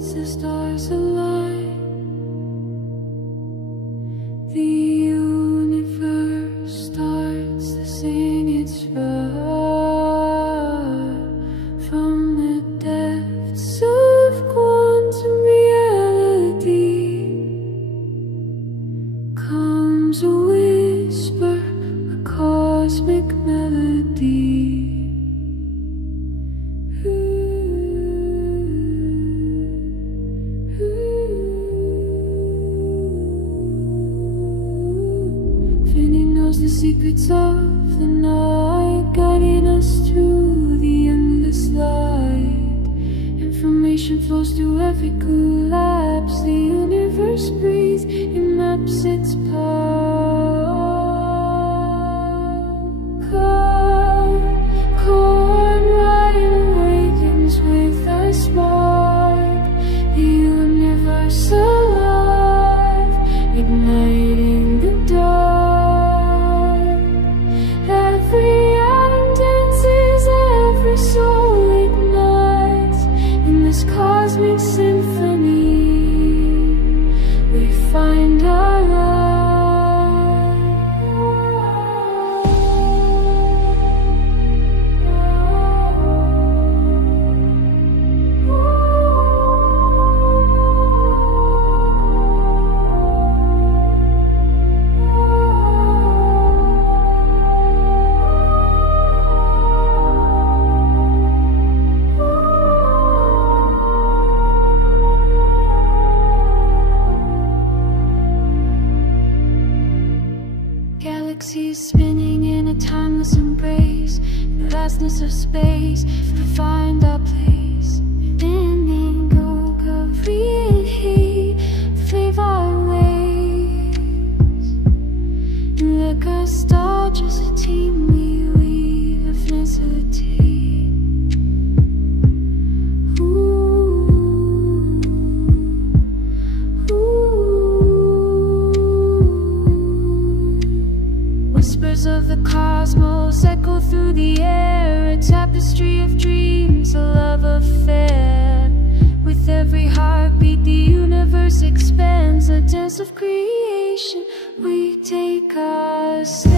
once the stars align, the universe starts to sing its rhyme from the depths of quantum reality. Comes a whisper, a cosmic melody. Vinny knows the secrets of the night, guiding us through the endless light. Information flows through every collapse. The universe breathes, it maps its path. Core light awakens with a spark. The universe alive, igniting the dark. Every atom dances, every soul ignites. In this cosmic symphony, we find our light. Galaxies spinning in a timeless embrace. The vastness of space, we find our place. Indigo, Korean heat, flave our ways. Like a star, just a team we weave of necessity. Whispers of the cosmos echo through the air, a tapestry of dreams, a love affair. With every heartbeat the universe expands, a dance of creation. We take our stand.